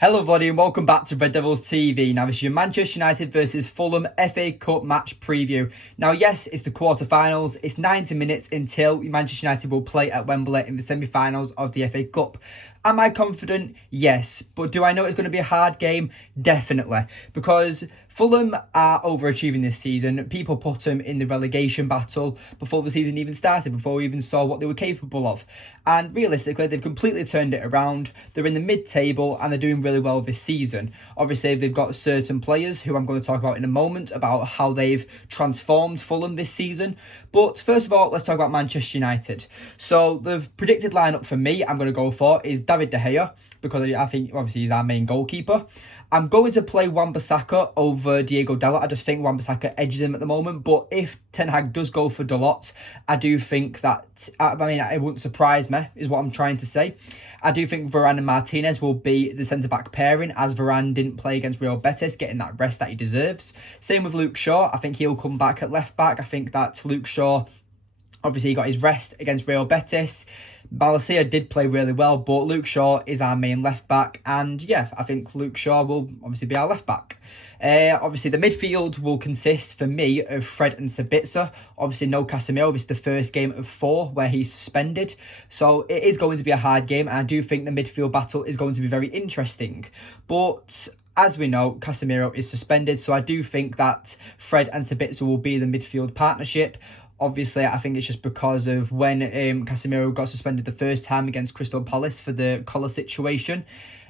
Hello everybody and welcome back to Red Devils TV. Now this is your Manchester United versus Fulham FA Cup match preview. Now yes, it's the quarter-finals. It's 90 minutes until Manchester United will play at Wembley in the semi-finals of the FA Cup. Am I confident? Yes. But do I know it's going to be a hard game? Definitely. Because Fulham are overachieving this season. People put them in the relegation battle before the season even started, before we even saw what they were capable of. And realistically, they've completely turned it around. They're in the mid-table and they're doing really well this season. Obviously, they've got certain players who I'm going to talk about in a moment about how they've transformed Fulham this season. But first of all, let's talk about Manchester United. So the predicted lineup for me, I'm going to go for is David De Gea, because I think obviously he's our main goalkeeper. I'm going to play Wan-Bissaka over Diego Dalot. I just think Wan-Bissaka edges him at the moment. But if Ten Hag does go for Dalot, I do think that, it wouldn't surprise me, is what I'm trying to say. I do think Varane and Martinez will be the centre-back pairing, as Varane didn't play against Real Betis, getting that rest that he deserves. Same with Luke Shaw. I think he'll come back at left-back. I think that Luke Shaw, obviously, he got his rest against Real Betis. Pellistri did play really well, but Luke Shaw is our main left-back. And yeah, I think Luke Shaw will obviously be our left-back. Obviously, the midfield will consist, for me, of Fred and Sabitzer. Obviously, no Casemiro. This is the first game of 4 where he's suspended. So it is going to be a hard game. And I do think the midfield battle is going to be very interesting. But as we know, Casemiro is suspended. So I do think that Fred and Sabitzer will be the midfield partnership. Obviously, I think it's just because of when Casemiro got suspended the first time against Crystal Palace for the collar situation.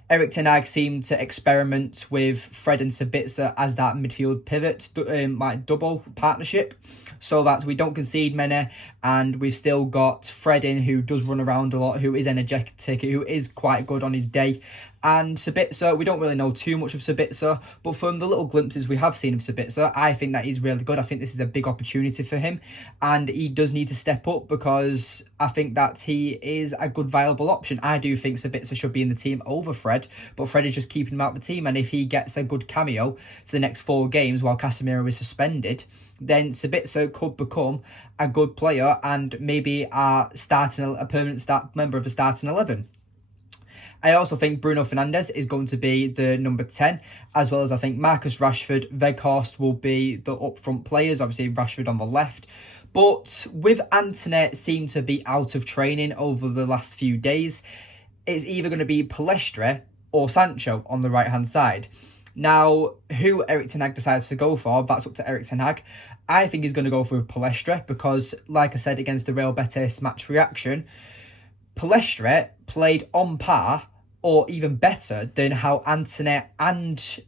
Erik Ten Hag seemed to experiment with Fred and Sabitzer as that midfield pivot, like double partnership, so that we don't concede many, and we've still got Fred in, who does run around a lot, who is energetic, who is quite good on his day. And Sabitzer, we don't really know too much of Sabitzer, but from the little glimpses we have seen of Sabitzer, I think that he's really good. I think this is a big opportunity for him, and he does need to step up, because I think that he is a good viable option. I do think Sabitzer should be in the team over Fred, but Fred is just keeping him out of the team, and if he gets a good cameo for the next 4 games while Casemiro is suspended, then Sabitzer could become a good player and maybe a permanent member of the starting 11. I also think Bruno Fernandes is going to be the number 10, as well as I think Marcus Rashford, Weghorst will be the up-front players, obviously Rashford on the left. But with Antony seem to be out of training over the last few days, it's either going to be Pellistri or Sancho on the right-hand side. Now, who Erik Ten Hag decides to go for, that's up to Erik Ten Hag. I think he's going to go for Pellistri because, like I said, against the Real Betis match reaction, Pellistri played on par or even better than how Antony and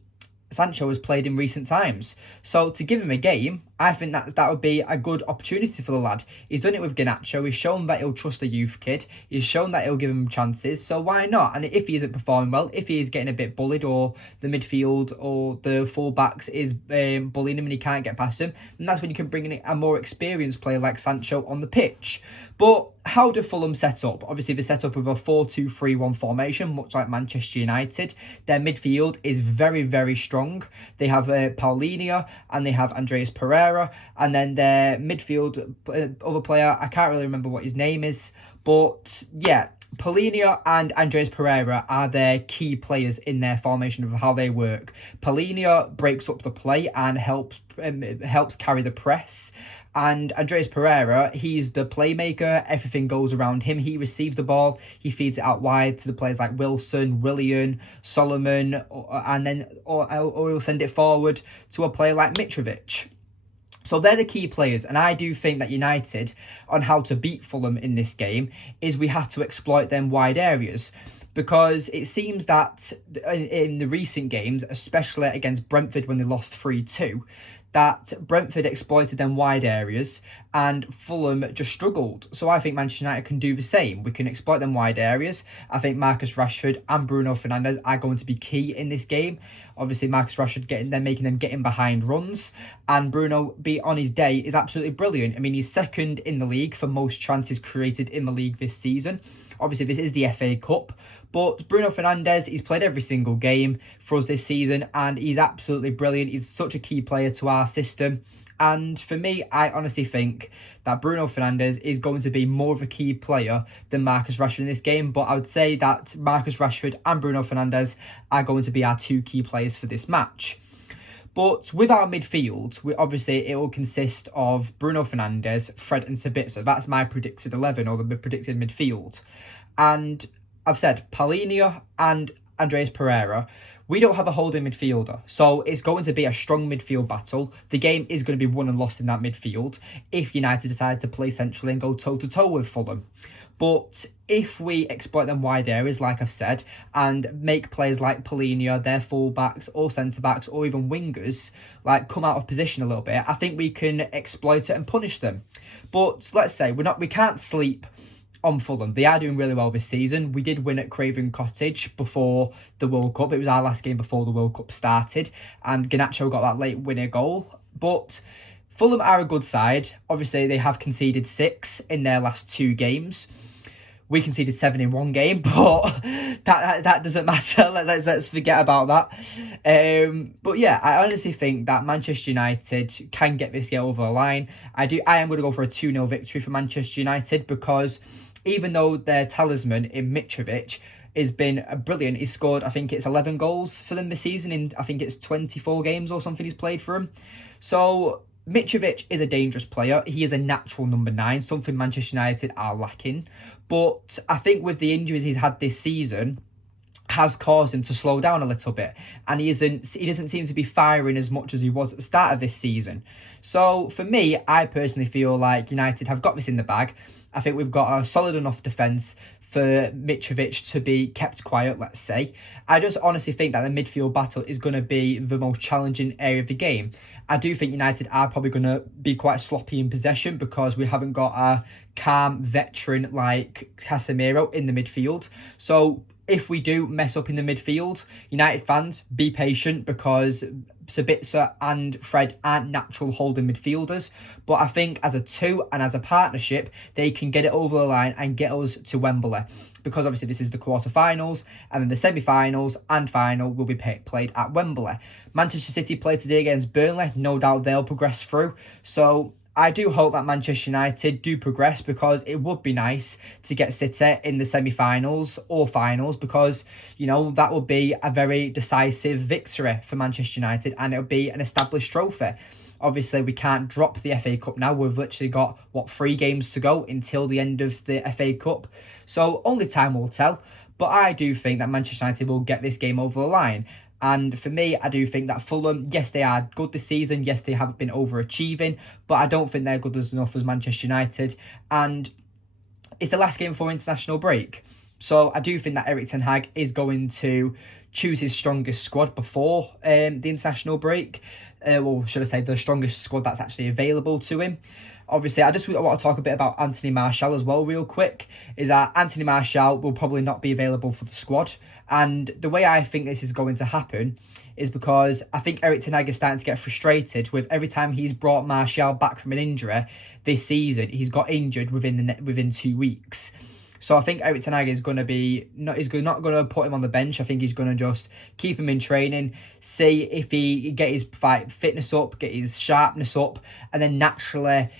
Sancho has played in recent times. So to give him a game, I think that would be a good opportunity for the lad. He's done it with Garnacho. He's shown that he'll trust a youth kid. He's shown that he'll give him chances. So why not? And if he isn't performing well, if he is getting a bit bullied, or the midfield or the full-backs is bullying him and he can't get past him, then that's when you can bring in a more experienced player like Sancho on the pitch. But how do Fulham set up? Obviously, they set up with a 4-2-3-1 formation, much like Manchester United. Their midfield is very, very strong. They have Paulinho and they have Andreas Pereira. And then their midfield other player, I can't really remember what his name is. But yeah, Paulinho and Andreas Pereira are their key players in their formation of how they work. Paulinho breaks up the play and helps carry the press. And Andreas Pereira, he's the playmaker. Everything goes around him. He receives the ball. He feeds it out wide to the players like Wilson, Willian, Solomon, or he'll send it forward to a player like Mitrovic. So they're the key players, and I do think that United, on how to beat Fulham in this game, is we have to exploit them wide areas. Because it seems that in the recent games, especially against Brentford when they lost 3-2, that Brentford exploited them wide areas and Fulham just struggled. So I think Manchester United can do the same. We can exploit them wide areas. I think Marcus Rashford and Bruno Fernandes are going to be key in this game. Obviously, Marcus Rashford making them get in behind runs, and Bruno, be on his day, is absolutely brilliant. I mean, he's second in the league for most chances created in the league this season. Obviously, this is the FA Cup, but Bruno Fernandes, he's played every single game for us this season, and he's absolutely brilliant. He's such a key player to our system, And for me, I honestly think that Bruno Fernandes is going to be more of a key player than Marcus Rashford in this game. But I would say that Marcus Rashford and Bruno Fernandes are going to be our two key players for this match. But with our midfield, obviously it will consist of Bruno Fernandes, Fred and Sabitzer. That's my predicted 11, or the predicted midfield. And I've said Paulinho and Andreas Pereira. We don't have a holding midfielder, so it's going to be a strong midfield battle. The game is going to be won and lost in that midfield if United decide to play centrally and go toe-to-toe with Fulham. But if we exploit them wide areas, like I've said, and make players like Paulinho, their full-backs or centre-backs or even wingers, like come out of position a little bit, I think we can exploit it and punish them. But let's say we can't sleep on Fulham. They are doing really well this season. We did win at Craven Cottage before the World Cup. It was our last game before the World Cup started, and Garnacho got that late winner goal. But Fulham are a good side. Obviously, they have conceded 6 in their last 2 games. We conceded 7 in 1 game, but that doesn't matter. Let's forget about that. But yeah, I honestly think that Manchester United can get this game over the line. I am going to go for a 2-0 victory for Manchester United, because even though their talisman in Mitrovic has been brilliant, he's scored, I think it's 11 goals for them this season in, I think it's 24 games or something he's played for them. So Mitrovic is a dangerous player. He is a natural number 9, something Manchester United are lacking. But I think with the injuries he's had this season has caused him to slow down a little bit, and he doesn't seem to be firing as much as he was at the start of this season. So for me, I personally feel like United have got this in the bag. I think we've got a solid enough defence for Mitrovic to be kept quiet, let's say. I just honestly think that the midfield battle is going to be the most challenging area of the game. I do think United are probably going to be quite sloppy in possession, because we haven't got a calm veteran like Casemiro in the midfield. So if we do mess up in the midfield, United fans, be patient, because Sabitzer and Fred aren't natural holding midfielders. But I think as a 2 and as a partnership, they can get it over the line and get us to Wembley. Because obviously this is the quarterfinals, and then the semi-finals and final will be played at Wembley. Manchester City play today against Burnley. No doubt they'll progress through. So I do hope that Manchester United do progress, because it would be nice to get City in the semi-finals or finals, because, you know, that would be a very decisive victory for Manchester United, and it would be an established trophy. Obviously, we can't drop the FA Cup now. We've literally got, 3 games to go until the end of the FA Cup. So only time will tell. But I do think that Manchester United will get this game over the line. And for me, I do think that Fulham, yes, they are good this season. Yes, they have been overachieving, but I don't think they're good enough as Manchester United. And it's the last game before international break. So I do think that Erik ten Hag is going to choose his strongest squad before the international break. Well, should I say the strongest squad that's actually available to him. Obviously, I just want to talk a bit about Anthony Martial as well real quick, is that Anthony Martial will probably not be available for the squad. And the way I think this is going to happen is because I think Erik ten Hag is starting to get frustrated with every time he's brought Martial back from an injury this season, he's got injured within 2 weeks. So I think Erik ten Hag is going to be he's not going to put him on the bench. I think he's going to just keep him in training, see if he get his fitness up, get his sharpness up, and then naturally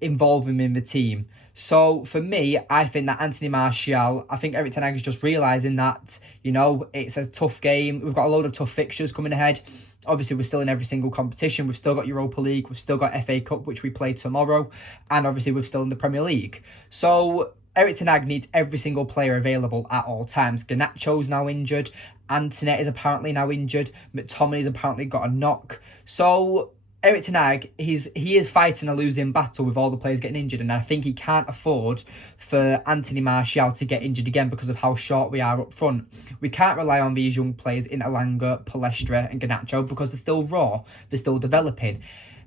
involve him in the team. So for me, I think that Anthony Martial, I think Erik ten Hag is just realising that, you know, it's a tough game. We've got a load of tough fixtures coming ahead. Obviously, we're still in every single competition. We've still got Europa League. We've still got FA Cup, which we play tomorrow. And obviously, we're still in the Premier League. So Erik ten Hag needs every single player available at all times. Garnacho's now injured. Antoinette is apparently now injured. McTominay's apparently got a knock. So Erik ten Hag, he is fighting a losing battle with all the players getting injured, and I think he can't afford for Anthony Martial to get injured again because of how short we are up front. We can't rely on these young players in Elanga, Pellistri and Garnacho because they're still raw, they're still developing.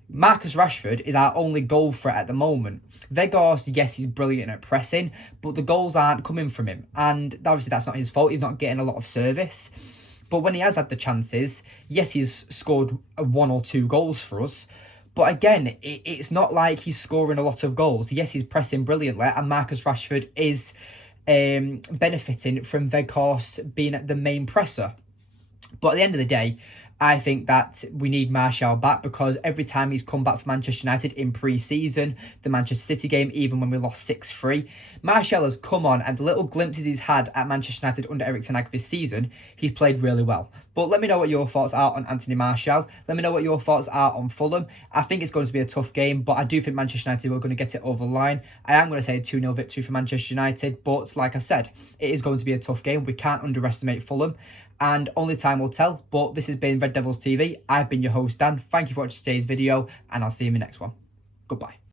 Marcus Rashford is our only goal threat at the moment. Weghorst, yes, he's brilliant at pressing, but the goals aren't coming from him. And obviously that's not his fault. He's not getting a lot of service. But when he has had the chances, yes, he's scored 1 or 2 goals for us. But again, it's not like he's scoring a lot of goals. Yes, he's pressing brilliantly, and Marcus Rashford is benefiting from Weghorst being the main presser. But at the end of the day, I think that we need Martial back, because every time he's come back for Manchester United in pre-season, the Manchester City game, even when we lost 6-3, Martial has come on, and the little glimpses he's had at Manchester United under Erik ten Hag this season, he's played really well. But let me know what your thoughts are on Anthony Martial. Let me know what your thoughts are on Fulham. I think it's going to be a tough game, but I do think Manchester United are going to get it over the line. I am going to say a 2-0 victory for Manchester United, but like I said, it is going to be a tough game. We can't underestimate Fulham, and only time will tell. But this has been Red Devils TV. I've been your host, Dan. Thank you for watching today's video, and I'll see you in the next one. Goodbye.